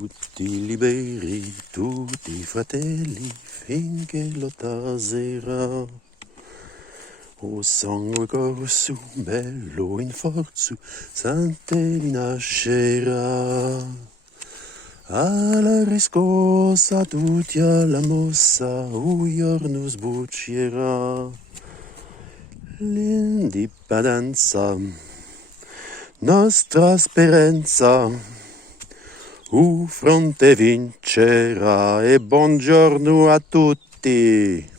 Tutti liberi, tutti fratelli, finché lotta sera. O sangue corso, bello in forza, Sant'Eli nascerà. Alla riscossa, tutti alla mossa, un giorno sbuccerà. L'indipendenza, nostra speranza, fronte vincerà e buongiorno a tutti.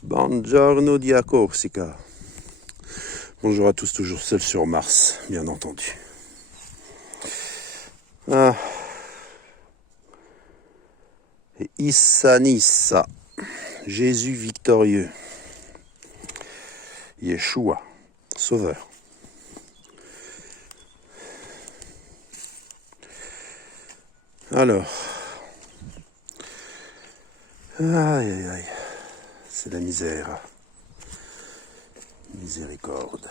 Buongiorno dia Corsica. Bonjour à tous, toujours seul sur Mars, bien entendu. Ah. Et Issa Nissa, Jésus victorieux. Yeshua, sauveur. Alors, aïe aïe aïe, c'est la misère. Miséricorde.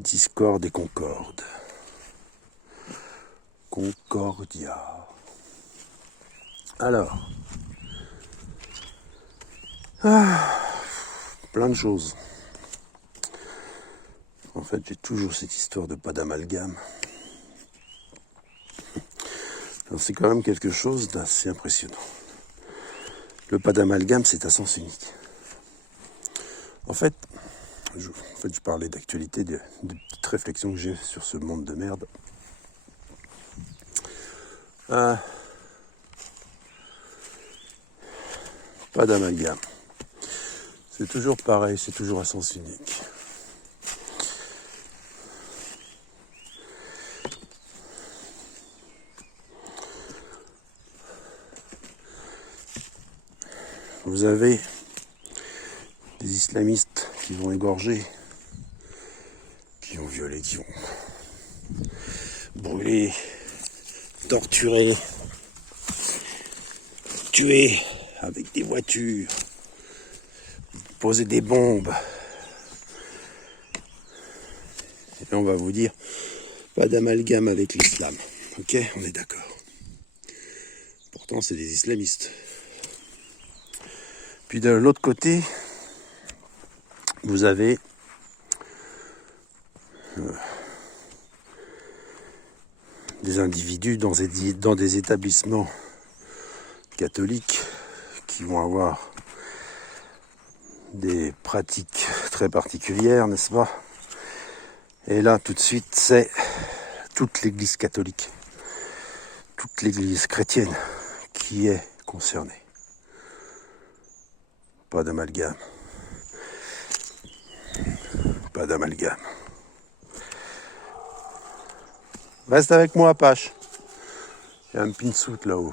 Discorde et concorde. Concordia. Alors, plein de choses. En fait, j'ai toujours cette histoire de pas d'amalgame. C'est quand même quelque chose d'assez impressionnant. Le pas d'amalgame, c'est à sens unique. En fait, je parlais d'actualité, de petites réflexions que j'ai sur ce monde de merde. Pas d'amalgame. C'est toujours pareil, c'est toujours à sens unique. Vous avez des islamistes qui vont égorger, qui vont violer, qui vont brûler, torturer, tuer avec des voitures, poser des bombes. Et on va vous dire, pas d'amalgame avec l'islam. Ok, on est d'accord. Pourtant, c'est des islamistes. Puis de l'autre côté, vous avez des individus dans des établissements catholiques qui vont avoir des pratiques très particulières, n'est-ce pas? Et là, tout de suite, c'est toute l'Église catholique, toute l'Église chrétienne qui est concernée. Pas d'amalgame. Pas d'amalgame. Reste avec moi, Apache. Il y a un pinsout là-haut.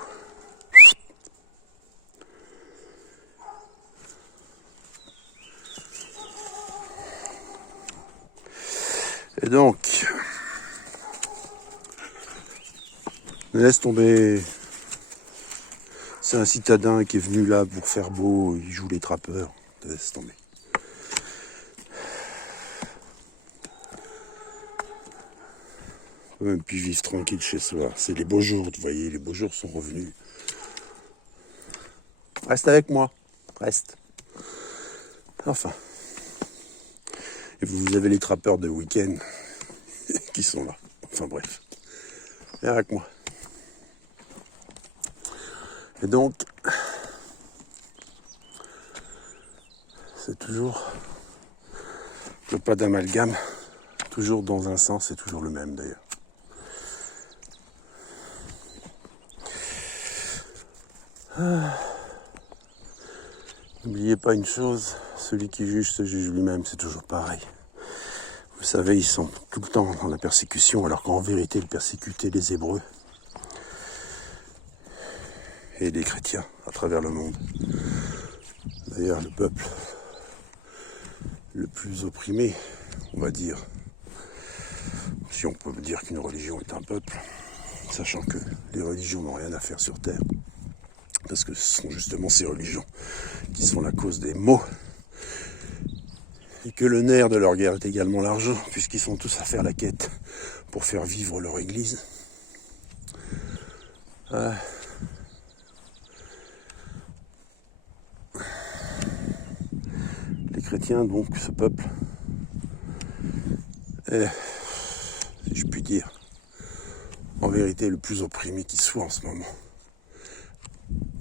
Et donc, laisse tomber. C'est un citadin qui est venu là pour faire beau, il joue les trappeurs. Laisse tomber. On peut même plus vivre tranquille chez soi. C'est les beaux jours, vous voyez, les beaux jours sont revenus. Reste avec moi, reste. Enfin. Et vous avez les trappeurs de week-end qui sont là. Enfin bref. Viens avec moi. Et donc, c'est toujours le pas d'amalgame, toujours dans un sens, c'est toujours le même d'ailleurs. N'oubliez pas une chose, celui qui juge se juge lui-même, c'est toujours pareil. Vous savez, ils sont tout le temps dans la persécution, alors qu'en vérité, ils persécutaient les Hébreux et les chrétiens à travers le monde. D'ailleurs, le peuple le plus opprimé, on va dire, si on peut dire qu'une religion est un peuple, sachant que les religions n'ont rien à faire sur Terre, parce que ce sont justement ces religions qui sont la cause des maux et que le nerf de leur guerre est également l'argent, puisqu'ils sont tous à faire la quête pour faire vivre leur église. Les chrétiens, donc, ce peuple, est, si je puis dire, en vérité le plus opprimé qui soit en ce moment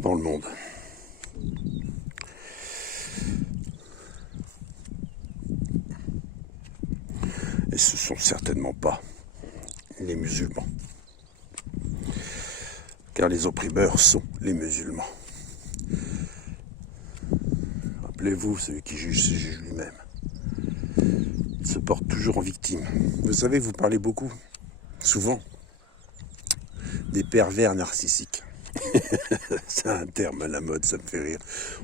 dans le monde. Et ce sont certainement pas les musulmans, car les opprimeurs sont les musulmans. Rappelez-vous, celui qui juge se juge lui-même. Il se porte toujours en victime. Vous savez, vous parlez beaucoup, souvent, des pervers narcissiques. C'est un terme à la mode, ça me fait rire.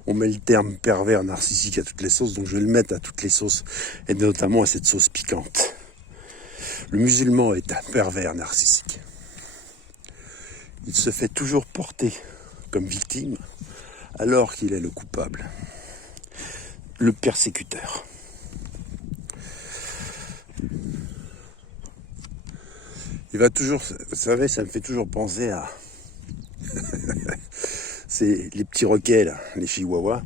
On met le terme pervers narcissique à toutes les sauces, donc je vais le mettre à toutes les sauces, et notamment à cette sauce piquante. Le musulman est un pervers narcissique. Il se fait toujours porter comme victime, alors qu'il est le coupable, le persécuteur. Il va toujours, vous savez, ça me fait toujours penser à c'est les petits roquets, là, les chihuahuas,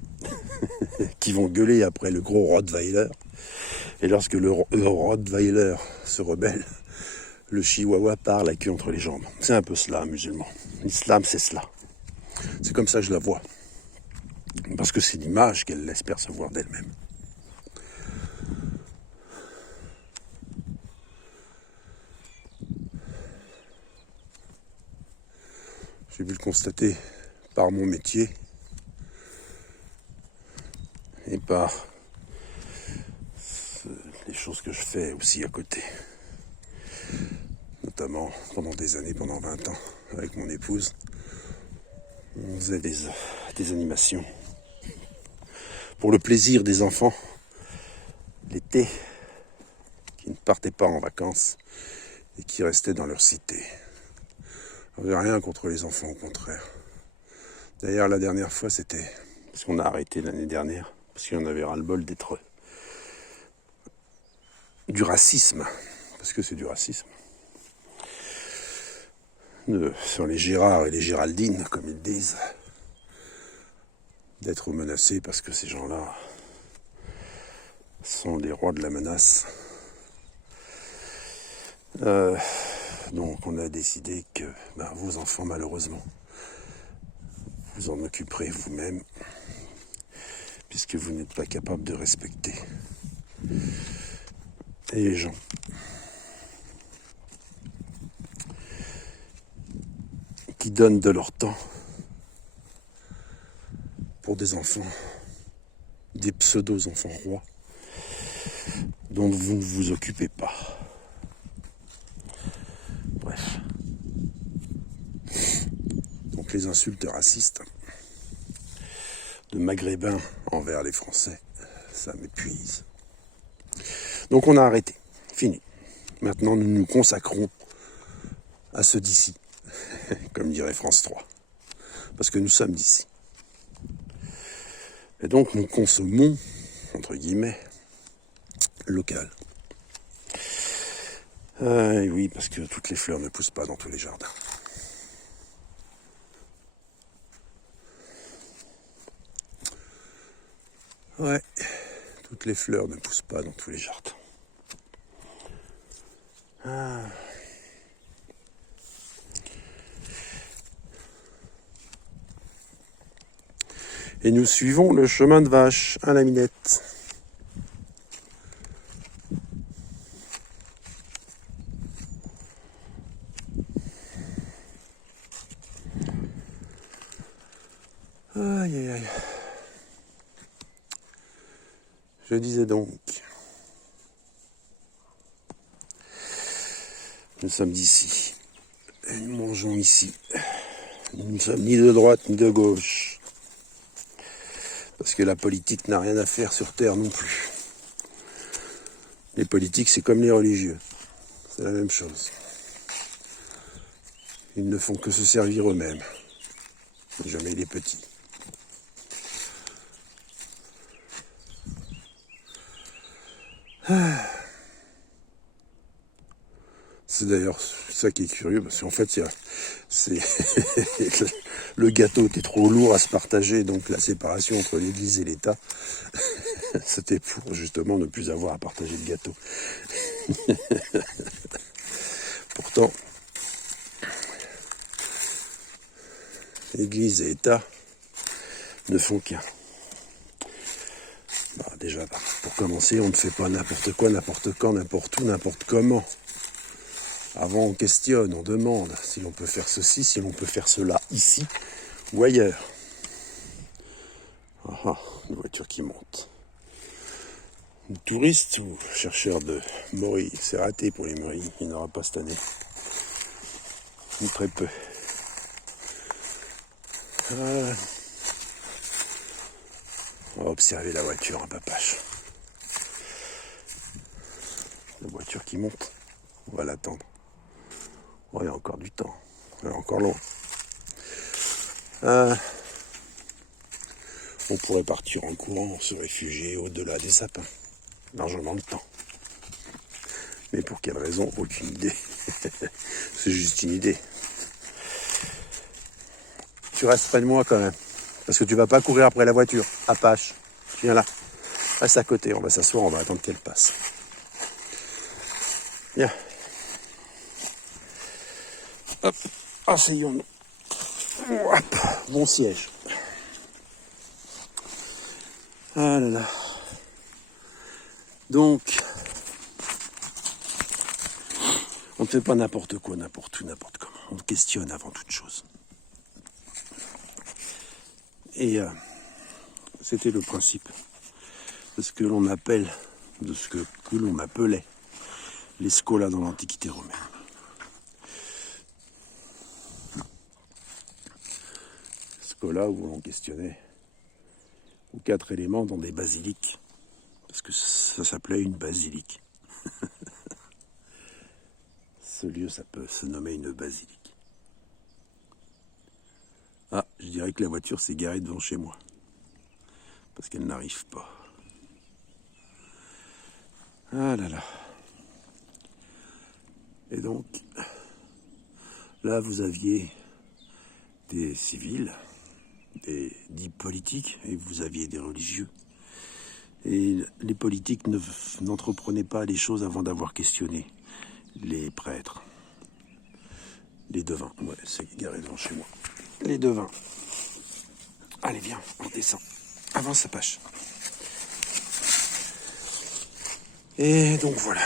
qui vont gueuler après le gros Rottweiler. Et lorsque le Rottweiler se rebelle, le chihuahua part la queue entre les jambes. C'est un peu cela, un musulman. L'islam, c'est cela. C'est comme ça que je la vois. Parce que c'est l'image qu'elle laisse percevoir d'elle-même. J'ai pu le constater par mon métier et par les choses que je fais aussi à côté. Notamment pendant des années, pendant 20 ans, avec mon épouse, on faisait des animations pour le plaisir des enfants l'été, qui ne partaient pas en vacances et qui restaient dans leur cité. On n'avait rien contre les enfants, au contraire. D'ailleurs, la dernière fois, c'était parce qu'on a arrêté l'année dernière, parce qu'il y en avait ras-le-bol d'être du racisme, parce que c'est du racisme. Sur les Gérard et les Géraldines, comme ils disent, d'être menacés parce que ces gens-là sont les rois de la menace. Donc on a décidé que vos enfants, malheureusement, vous en occuperez vous-même, puisque vous n'êtes pas capable de respecter les gens. Qui donnent de leur temps pour des enfants, des pseudo-enfants rois, dont vous ne vous occupez pas. Bref. Donc les insultes racistes de Maghrébins envers les Français, ça m'épuise. Donc on a arrêté, fini. Maintenant nous nous consacrons à ceux d'ici, comme dirait France 3, parce que nous sommes d'ici. Et donc nous consommons, entre guillemets, local. Et oui, parce que toutes les fleurs ne poussent pas dans tous les jardins. Ouais, toutes les fleurs ne poussent pas dans tous les jardins. Et nous suivons le chemin de vache, la minette. Aïe aïe aïe. Je disais donc, nous sommes d'ici, et nous mangeons ici. Nous ne sommes ni de droite ni de gauche, parce que la politique n'a rien à faire sur Terre non plus. Les politiques, c'est comme les religieux, c'est la même chose. Ils ne font que se servir eux-mêmes, jamais les petits. C'est d'ailleurs ça qui est curieux, parce qu'en fait, c'est le gâteau était trop lourd à se partager, donc la séparation entre l'Église et l'État, c'était pour justement ne plus avoir à partager le gâteau. Pourtant, Église et État ne font qu'un. Déjà, pour commencer, on ne fait pas n'importe quoi, n'importe quand, n'importe où, n'importe comment. Avant, on questionne, on demande si l'on peut faire ceci, si l'on peut faire cela, ici ou ailleurs. Ah, une voiture qui monte. Touriste ou chercheur de morilles, c'est raté pour les morilles, il n'y en aura pas cette année. Ou très peu. On va observer la voiture un papache. La voiture qui monte, on va l'attendre. Oh, il y a encore du temps, il est encore loin. On pourrait partir en courant, se réfugier au-delà des sapins. Largement de temps. Mais pour quelle raison? Aucune idée. C'est juste une idée. Tu restes près de moi quand même. Parce que tu vas pas courir après la voiture. Apache, viens là. Reste à côté, on va s'asseoir, on va attendre qu'elle passe. Viens. Hop, asseyons-nous. Hop, bon siège. Ah là là. Donc, on ne fait pas n'importe quoi, n'importe où, n'importe comment. On questionne avant toute chose. Et c'était le principe de ce que l'on appelle, de ce que l'on appelait les scolas dans l'Antiquité romaine. Scola où l'on questionnait aux 4 éléments dans des basiliques, parce que ça s'appelait une basilique. Ce lieu, ça peut se nommer une basilique. Ah, je dirais que la voiture s'est garée devant chez moi, parce qu'elle n'arrive pas. Ah là là. Et donc, là, vous aviez des civils, des dits politiques, et vous aviez des religieux. Et les politiques n'entreprenaient pas les choses avant d'avoir questionné les prêtres. Les devins, ouais, c'est garé devant chez moi. Les devins. Allez, viens, on descend. Avance, Apache. Et donc voilà.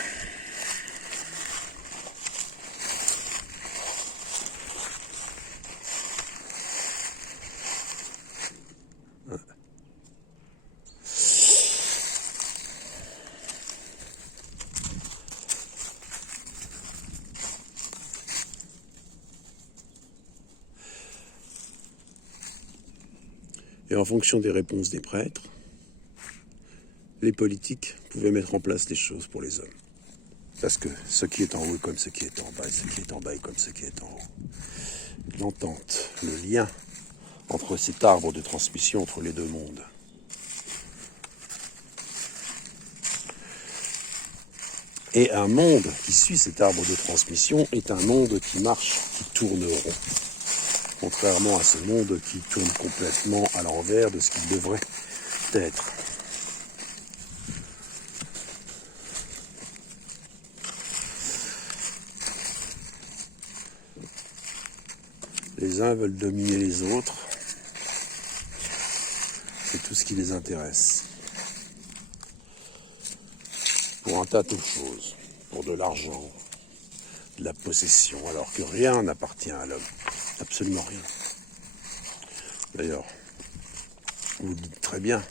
Et en fonction des réponses des prêtres, les politiques pouvaient mettre en place les choses pour les hommes. Parce que ce qui est en haut est comme ce qui est en bas, et ce qui est en bas est comme ce qui est en haut. L'entente, le lien entre cet arbre de transmission entre les deux mondes. Et un monde qui suit cet arbre de transmission est un monde qui marche, qui tourne rond. Contrairement à ce monde qui tourne complètement à l'envers de ce qu'il devrait être. Les uns veulent dominer les autres. C'est tout ce qui les intéresse. Pour un tas de choses. Pour de l'argent, de la possession, alors que rien n'appartient à l'homme. Absolument rien. D'ailleurs, vous le dites très bien,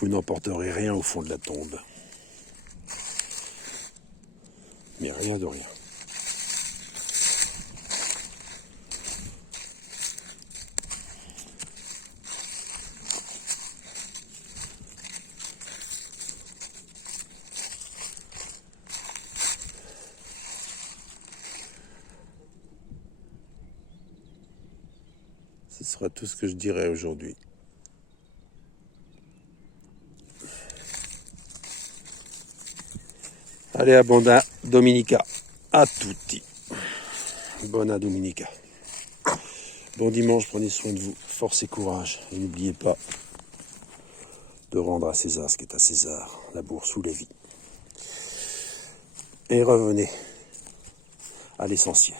vous n'emporterez rien au fond de la tombe. Mais rien de rien. Ce sera tout ce que je dirai aujourd'hui. Allez, à Bona Dominica. A tutti. Bona Dominica. Bon dimanche, prenez soin de vous. Force et courage. Et n'oubliez pas de rendre à César ce qui est à César. La bourse ou la vie. Et revenez à l'essentiel.